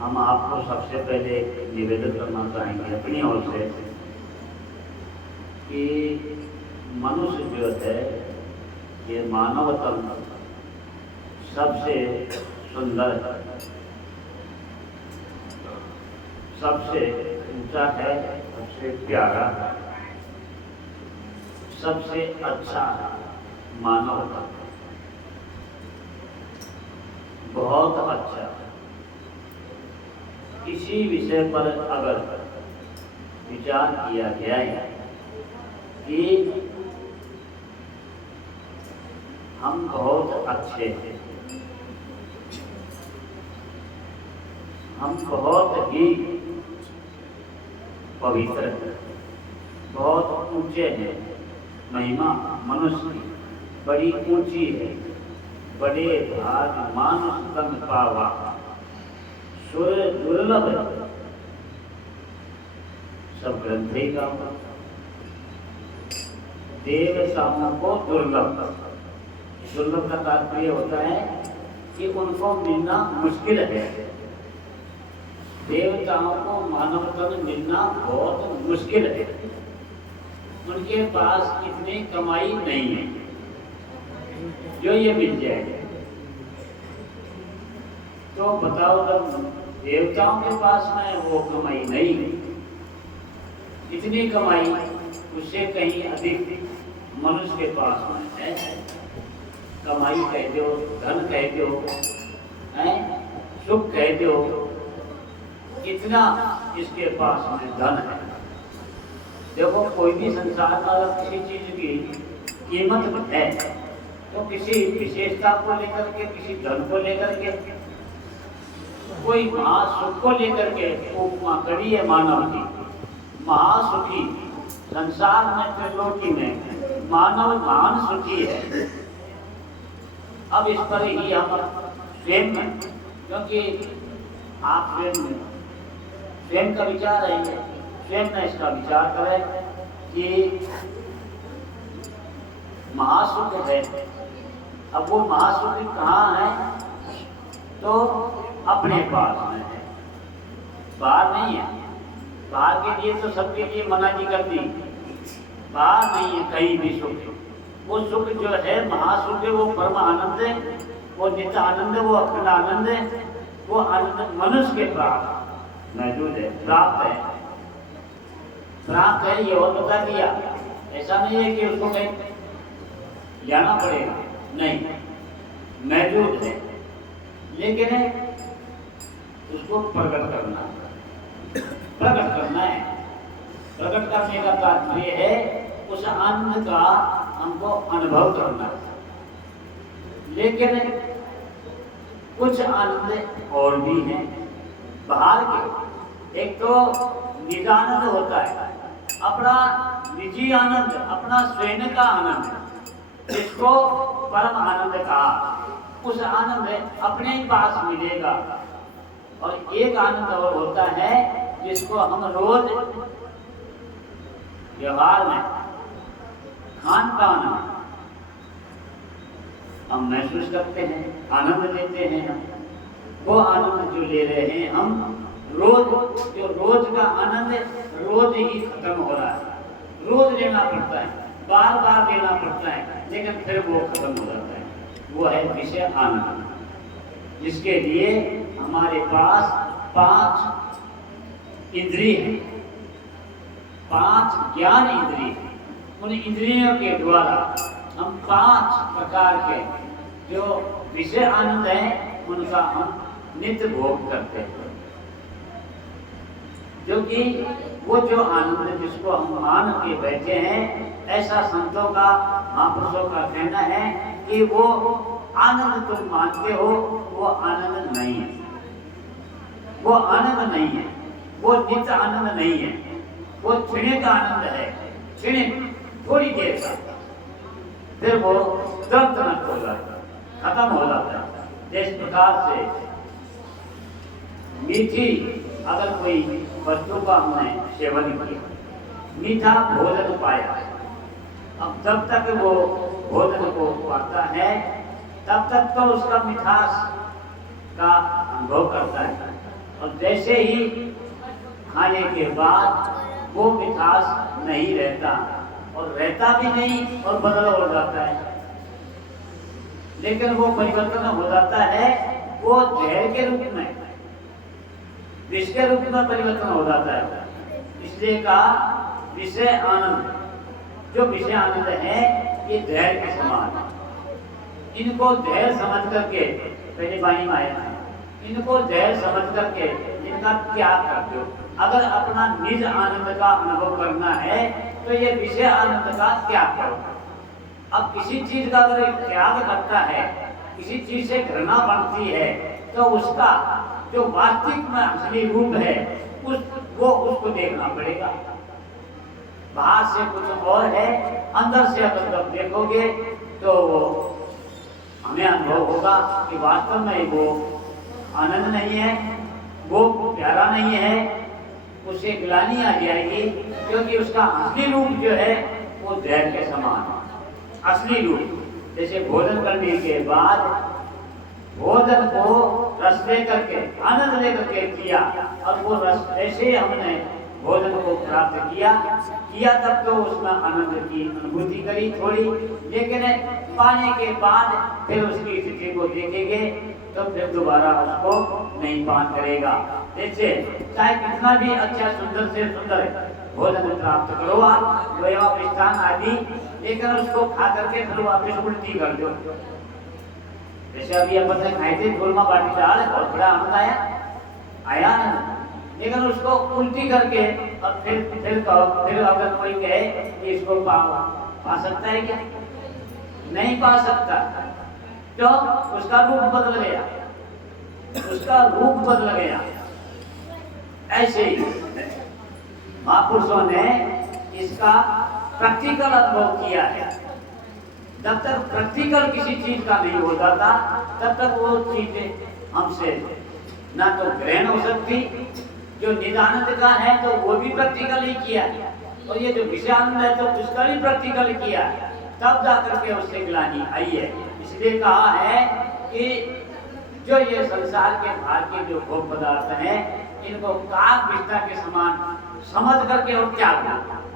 हम आपको सबसे पहले निवेदन करना चाहेंगे अपनी ओर से कि मनुष्य जो है ये मानव तन सबसे सुंदर है, सबसे ऊंचा है, सबसे प्यारा है, सबसे अच्छा मानव तन, बहुत अच्छा। इसी विषय पर अगर विचार किया गया है कि हम बहुत अच्छे हैं, हम बहुत ही पवित्र हैं, बहुत ऊंचे हैं, महिमा मनुष्य की बड़ी ऊंची है, बड़े भाग मानुष तन पावा, सुर दुर्लभ सब ग्रंथ ही का देवताओं को दुर्लभ। दुर्लभ का तात्पर्य होता है कि उनको मिलना मुश्किल है। देवताओं को मानव तन मिलना बहुत मुश्किल है, उनके पास इतनी कमाई नहीं है जो ये मिल जाएगा। तो बताओ, जब देवताओं के पास में वो कमाई नहीं है, इतनी कमाई उससे कहीं अधिक मनुष्य के पास में है। कमाई कह दो, धन कह दो, सुख कह दो, इतना इसके पास में धन है। देखो, कोई भी संसार में अगर किसी चीज की कीमत है तो किसी विशेषता को लेकर के, किसी धन को लेकर के, कोई महासुख को लेकर के उपमा करी है मानव की। महासुखी संसार में, त्रिलोकी में मानव महान सुखी है। अब इस पर ही हम स्वयं, क्योंकि आप स्वयं का विचार है, स्वयं में इसका विचार करें कि महासुख है। अब वो महासुख कहाँ है? तो अपने पास में है, बाहर नहीं है। बाहर के लिए तो सबके लिए मना नहीं कर दी, बाहर नहीं है कहीं भी सुख। वो सुख जो है महासुख है, वो परम आनंद है, वो नित्य आनंद है, वो अखंड आनंद है। वो आनंद मनुष्य के प्राप्त मौजूद है, प्राप्त है, प्राप्त है। ये और बता दिया, ऐसा नहीं है कि उसको कहीं जाना पड़ेगा, नहीं, मौजूद है। लेकिन उसको प्रकट करना है। प्रकट करने का तात्पर्य है उस आनंद का हमको अनुभव करना है। लेकिन कुछ आनंद और भी हैं बाहर के। एक तो निजानंद होता है, अपना निजी आनंद, अपना स्वयं का आनंद, जिसको परम आनंद कहा। उस आनंद अपने ही पास मिलेगा। और एक आनंद और होता है जिसको हम रोज व्यवहार में, खान पान में हम महसूस करते हैं, आनंद लेते हैं। हम वो आनंद जो ले रहे हैं हम रोज, जो रोज का आनंद रोज ही खत्म हो रहा है, रोज लेना पड़ता है, बार बार लेना पड़ता है, लेकिन फिर वो खत्म हो जाता है। वो है विषय आनंद, जिसके लिए हमारे पास 5 इंद्रिय हैं, 5 ज्ञान इंद्रिय हैं। उन इंद्रियों के द्वारा हम 5 प्रकार के जो विषय आनंद हैं उनका हम नित्य भोग करते हैं। जो कि वो जो आनंद जिसको हम मान के बैठे हैं, ऐसा संतों का, महापुरुषों का कहना है कि वो आनंद तुम मानते हो, वो आनंद नहीं है, वो आनंद नहीं है, वो नित्य आनंद नहीं है, वो क्षणिक आनंद है, क्षणिक, थोड़ी देर का, फिर वो तुरंत नष्ट हो जाता है, खत्म हो जाता है। जिस प्रकार से मीठी अगर कोई वस्तु का हमने सेवन किया, मीठा भोजन पाया, अब जब तक वो भोजन को पाता है तब तक तो उसका मिठास का अनुभव करता है, और जैसे ही खाने के बाद वो मिठास नहीं रहता, और रहता भी नहीं और बदल हो जाता है। लेकिन वो परिवर्तन हो जाता है, वो जहर के रूप में, विष के रूप में परिवर्तन हो जाता है। इसलिए कहा विषय आनंद, जो विषय आनंद है ये जहर के समान। इनको जहर समझ करके, पहले वाणी में आया था, इनको जहर समझ करके इनका त्याग कर दो। अगर अपना निज आनंद का अनुभव करना है तो ये विषय आनंद का त्याग करो। अब किसी चीज का अगर त्याग करता है, किसी चीज से घृणा बढ़ती है, तो उसका जो वास्तविक में असली रूप है उसको देखना पड़ेगा। बाहर से कुछ और है, अंदर से अगर जब देखोगे तो हमें अनुभव होगा कि वास्तव में वो आनंद नहीं है, वो प्यारा नहीं है, उसे ग्लानि आ जाएगी, क्योंकि उसका असली रूप जो है वो जहर के समान है। असली रूप जैसे भोजन करने के बाद भोजन को रस लेकर के, आनंद लेकर के किया, और वो रस ऐसे हमने भोजन को प्राप्त किया तब तो उसमें आनंद की अनुभूति करी थोड़ी, लेकिन पाने के बाद फिर उसकी स्थिति को देखेंगे तो फिर दोबारा उसको नहीं पान करेगा। जैसे चाहे कितना भी अच्छा सुंदर से सुंदर भोजन प्राप्त करो आप, मिष्ठान आदि, लेकिन उसको खा करके फिर वापिस उल्टी कर दो। जैसे अभी अपन खाए थे धूलमा बाटी दाल, बहुत बड़ा आनंद आया ना, लेकिन उसको उल्टी करके और फिर अगर कोई कहे कि इसको पा सकता है क्या? नहीं पा सकता। तो उसका रूप बदल गया, उसका रूप बदल गया। ऐसे ही महापुरुषों ने इसका प्रैक्टिकल अनुभव किया है। जब तक प्रैक्टिकल किसी चीज का नहीं हो जाता तब तक वो चीजें हमसे ना तो ग्रहण हो सकती। जो निदानंद का है तो वो भी प्रैक्टिकल ही किया, और ये जो विषयानंद है तो उसका भी प्रैक्टिकल किया, तब जाकर के उससे ग्लानि आई है। इसलिए कहा है कि जो ये संसार के भार के जो भोग पदार्थ हैं, इनको काक विष्ठा के समान समझ करके और त्याग दो।